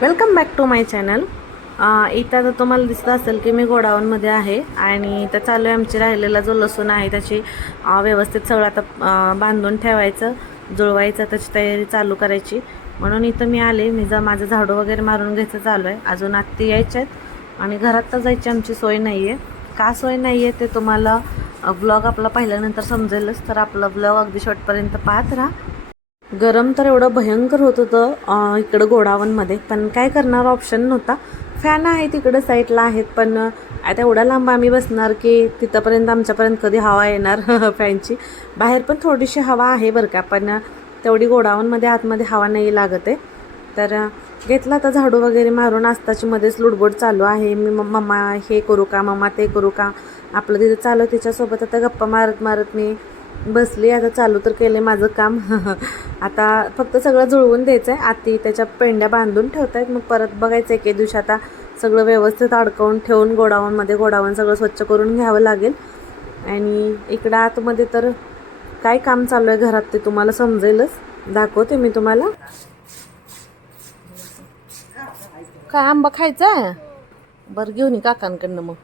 Welcome back to my channel इथं आता तुम्हाला दिसत असेल की मी गोडाऊनमध्ये आहे आणि इथं चालू आहे आमची राहिलेला जो लसूण आहे त्याची व्यवस्थित सगळं आता बांधून ठेवायचं जुळवायचं त्याची तयारी चालू करायची. म्हणून इथं मी आले मी जर माझं झाडू वगैरे मारून घ्यायचं चालू आहे. अजून आत्ती यायच्या आहेत. आणि घरात तर जायची आमची सोय नाही आहे का सोय नाही आहे ते तुम्हाला ब्लॉग आपला पाहिल्यानंतर समजेलच तर आपला ब्लॉग अगदी शेवटपर्यंत पाहत राहा. गरम तर एवढं भयंकर होत होतं इकडं गोडावनमध्ये. पण काय करणार ऑप्शन नव्हता. फॅन आहे तिकडं साईडला आहेत पण आता एवढा लांब आम्ही बसणार की तिथंपर्यंत आमच्यापर्यंत कधी हवा येणार फॅनची बाहेर पण थोडीशी हवा आहे बरं का पण तेवढी गोडावनमध्ये आतमध्ये हवा नाही लागत आहे. तर घेतला आता झाडू वगैरे मारून आस्ताची मध्येच लुडबुड चालू आहे. मी म- मम्मा हे करू का मम्मा ते करू का आपलं तिथं चालू तिच्यासोबत आता गप्पा मारत मारत मी बसली आता चालू तर केले माझं काम. आता फक्त सगळं जुळवून द्यायचं आहे आती त्याच्या पेंड्या बांधून ठेवत आहेत मग परत बघायचं एके दिवशी आता सगळं व्यवस्थित अडकवून ठेवून गोडावनमध्ये गोडावून सगळं स्वच्छ करून घ्यावं लागेल. आणि इकडं आतमध्ये तर काय काम चालू आहे घरात ते तुम्हाला समजेलच. दाखवते मी तुम्हाला. काय आंबा खायचा? आहे बरं घेऊन ये काकांकडनं मग.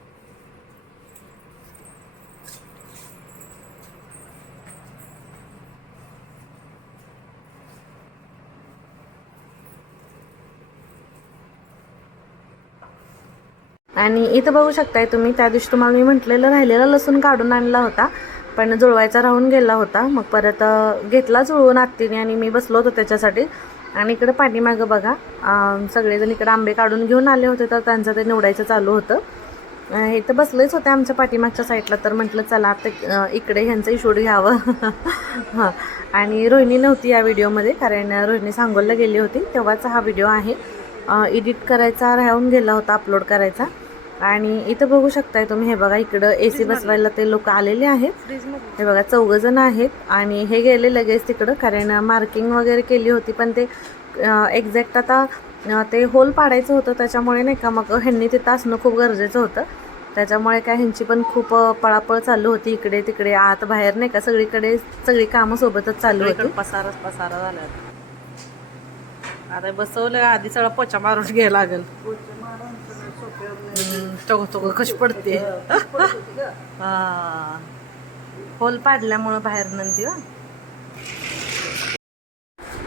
आणि इथं बघू शकताय तुम्ही त्या दिवशी तुम्हाला मी म्हटलेलं राहिलेला लसूण काढून आणला होता पण जुळवायचा राहून गेला होता. मग परत घेतला जुळवून आत्तीने आणि मी बसलो होतो त्याच्यासाठी. आणि इकडं पाठीमागं बघा सगळेजण इकडं आंबे काढून घेऊन आले होते तर त्यांचं ते निवडायचं चालू होतं. हे तर बसलेच होते आमच्या पाठीमागच्या साईडला तर म्हटलं चला आता इकडे ह्यांचंही शूट घ्यावं. हां. आणि रोहिणी नव्हती या व्हिडिओमध्ये कारण रोहिणी सांगोलला गेली होती तेव्हाचा हा व्हिडिओ आहे. एडिट करायचा राहून गेला होता अपलोड करायचा. आणि इथं बघू शकताय तुम्ही हे बघा इकडं ए सी बसवायला ते लोक आलेले आहेत. हे बघा चौघ जण आहेत आणि हे गेले लगेच तिकडं कारण मार्किंग वगैरे केली होती पण ते एक्झॅक्ट आता ते होल पाडायचं होतं त्याच्यामुळे नाही का मग ह्यांनी तिथं असणं खूप गरजेचं होतं. त्याच्यामुळे काय ह्यांची पण खूप पळापळ चालू होती इकडे तिकडे आत बाहेर नाही का सगळीकडे सगळी कामं सोबतच चालू होती. पसारच पसारा झाला आता बसवलं आधी सगळा पोचा मारून घ्यायला लागेल. तो तो कशी पडते हा होल पाडल्यामुळं बाहेर नंदी हो.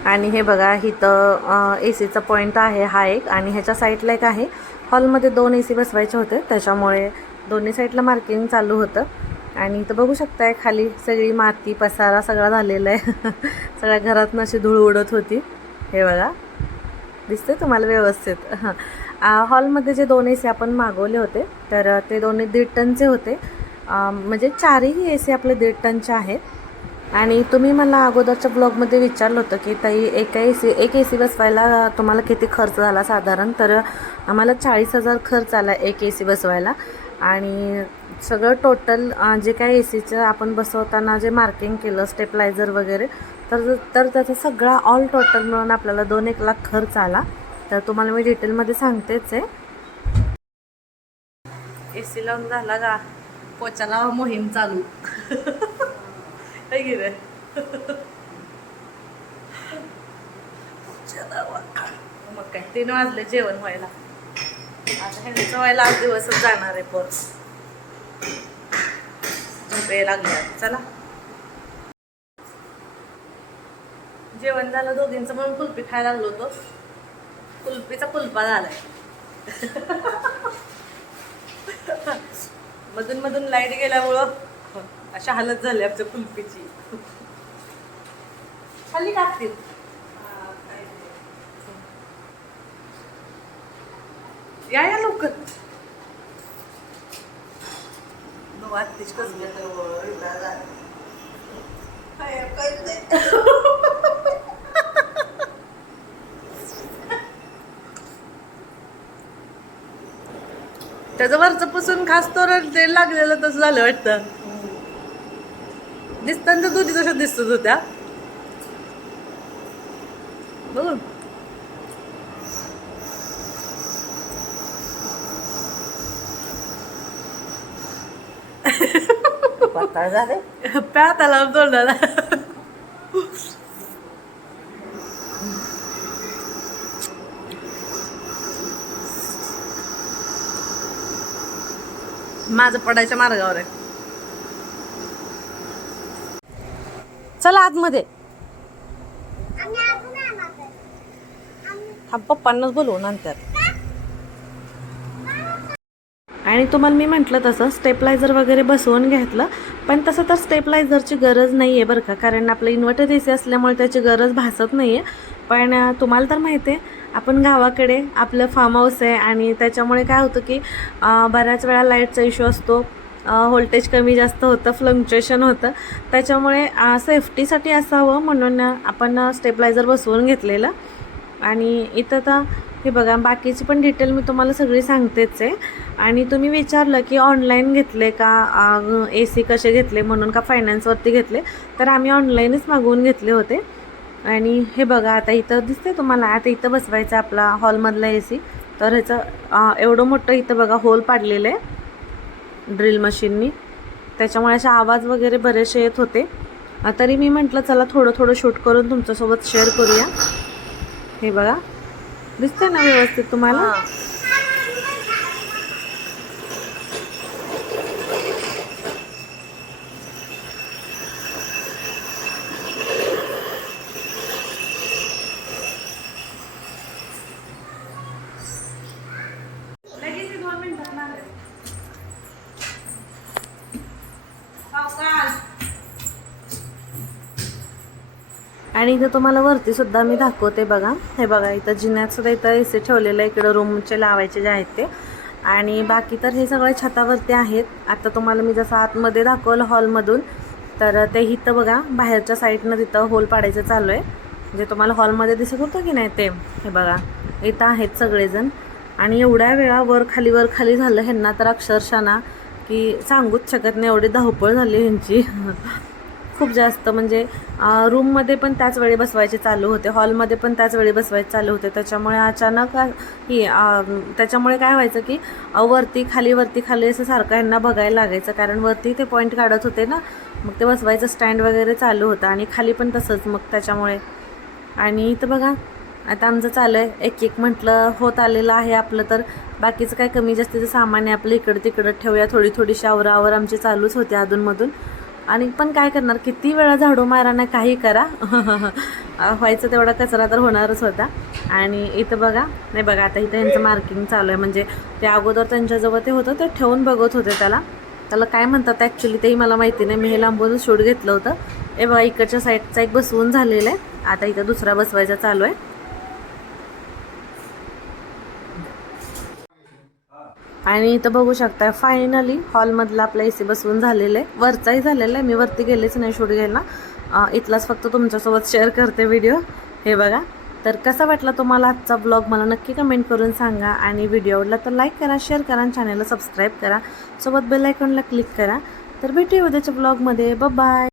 आणि हे बघा इथं ए सीचा पॉईंट आहे हा एक. आणि ह्याच्या साईडला एक आहे. हॉलमध्ये दोन ए सी बसवायचे होते. त्याच्यामुळे दोन्ही साईडला मार्किंग चालू होतं. आणि इथं बघू शकताय खाली सगळी माती पसारा सगळा झालेला आहे. सगळ्या घरातनं अशी धूळ उडत होती. हे बघा. दिसते तुम्हाला व्यवस्थित. हां हॉलमध्ये जे दोन ए सी आपण मागवले होते तर ते दोन्ही दीड टनचे होते. म्हणजे चारही ए सी आपले दीड टनचे आहेत. आणि तुम्ही मला अगोदरच्या ब्लॉगमध्ये विचारलं होतं की ताई एका ए सी एक ए सी बसवायला तुम्हाला किती खर्च झाला साधारण? तर आम्हाला चाळीस हजार खर्च आला एक ए सी बसवायला. आणि सगळं टोटल जे काय ए सीचं आपण बसवताना जे मार्किंग केलं स्टेपलायझर वगैरे तर तर त्याचा सगळा ऑल टोटल मिळून आपल्याला दोन एक लाख खर्च आला. तर तुम्हाला मी डिटेलमध्ये सांगतेच आहे. ए सी लावून झाला का? पोचाला मोहीम चालू. है की मग काय तीन वाजले जेवण व्हायला. आता ह्यांचं व्हायला आज दिवसच जाणार आहे पर. झोपे लागले चला. जेवण झालं दोघींचं म्हणून कुल्फी खायला लागलो होतो. कुल्फीचा कुल्पा झालाय. मधून मधून लाइट गेल्यामुळं अशा हालत झाली आमच्या कुल्फीची. खाली टाकतील. या या लवकर. नो, आत्तीच त्याचं वरचं पुसून खास तर ते लागलेलं तसं झालं वाटतं. दिसताना दोन्ही तशा दिसत होत्या. बघून. पातळ झाले. तोंडाला. माझं पडायच्या मार्गावर आहे. चला आतमध्ये. हा पप्पांनाच बोलवू नंतर. आणि तुम्हाला मी म्हटलं तसं स्टेपलायझर वगैरे बसवून घेतलं. पण तसं तर स्टेपलायझरची गरज नाही आहे बरं का. कारण आपलं इन्व्हर्टर ए सी असल्यामुळे त्याची गरज भासत नाही आहे पण तुम्हाला तर माहिती आहे आपण गावाकडे आपलं फार्म हाऊस आहे आणि त्याच्यामुळे काय होतं की बऱ्याच वेळा लाईटचा इश्यू असतो. व्होल्टेज कमी जास्त होतं फ्लक्च्युएशन होतं. त्याच्यामुळे सेफ्टीसाठी असावं म्हणून आपण स्टेबलायझर बसवून घेतलेलं. आणि इथं तर हे बघा बाकीची पण डिटेल मी तुम्हाला सगळी सांगतेच आहे. आणि तुम्ही विचारलं की ऑनलाईन घेतले का ए सी कसे घेतले म्हणून का फायनान्सवरती घेतले तर आम्ही ऑनलाईनच मागवून घेतले होते. आणि हे बघा आता इथं दिसते तुम्हाला आता इथं बसवायचं आपला हॉलमधला ए सी. तर ह्याचं एवढं मोठं इथं बघा होल पाडलेलं आहे ड्रिल मशीननी. त्याच्यामुळे असे आवाज वगैरे बरेचसे येत होते. तरी मी म्हटलं चला थोडं थोडं शूट करून तुमच्यासोबत शेअर करूया. हे बघा दिसतंय ना व्यवस्थित तुम्हाला? आणि इथं तुम्हाला वरती सुद्धा मी दाखवते बघा. हे बघा इथं जिन्यात सुद्धा इथं एसे ठेवलेलं आहे. इकडं रूमचे लावायचे जे आहेत ते. आणि बाकी तर हे सगळे छतावरती आहेत. आता तुम्हाला मी जसं आतमध्ये दाखवलं हॉलमधून तर ते इथं बघा बाहेरच्या साईडनं तिथं होल पाडायचं चालू आहे. जे तुम्हाला हॉलमध्ये दिसत होतं की नाही ते? हे बघा इथं आहेत सगळेजण. आणि एवढ्या वेळा वर खाली वर खाली झालं ह्यांना तर अक्षरशः ना की सांगूच शकत नाही एवढी धावपळ झाली ह्यांची. खूप जास्त म्हणजे रूममध्ये पण त्याच वेळी बसवायचे चालू होते. हॉलमध्ये पण त्याच वेळी बसवायचे चालू होते. त्याच्यामुळे अचानक ही त्याच्यामुळे काय व्हायचं की वरती खाली वरती खाली असं सारखं यांना बघायला लागायचं. कारण वरती ते पॉईंट काढत होते ना. मग ते बसवायचं स्टँड वगैरे चालू होतं. आणि खाली पण तसंच मग त्याच्यामुळे. आणि इथं बघा आता आमचं चालू आहे. एक एक म्हटलं होत आलेलं आहे आपलं तर. बाकीचं काय कमी जास्तीचं सामान आहे आपलं इकडं तिकडं ठेवूया. थोडी थोडीशी आवरावर आमची चालूच होते अधूनमधून. आणि पण काय करणार किती वेळा झाडू मारा ना काही करा. व्हायचं तेवढा कचरा तर होणारच होता. आणि इथं बघा नाही बघा आता इथं यांचं मार्किंग चालू आहे. म्हणजे ते अगोदर त्यांच्याजवळ ते होतं ते ठेवून बघत होते त्याला. त्याला काय म्हणतात ॲक्च्युली तेही मला माहिती नाही. मी हे लांबूनच शूट घेतलं होतं. हे बघा इकडच्या साईडचा एक बसवून झालेला आहे. आता इथं दुसरा बसवायचा चालू आहे. आणि इथं बघू शकता फायनली हॉलमधला आपला ए सी बसवून झालेलं आहे. वरचाही झालेला आहे. मी वरती गेलेच नाही शूट घ्यायला. इथलाच फक्त तुमच्यासोबत शेअर करते व्हिडिओ हे बघा. तर कसा वाटला तुम्हाला आजचा ब्लॉग मला नक्की कमेंट करून सांगा. आणि व्हिडिओ आवडला तर लाईक करा शेअर करा आणि चॅनलला सबस्क्राईब करा. सोबत बेल आयकॉनला क्लिक करा. तर भेटूया उद्याच्या ब्लॉगमध्ये बाय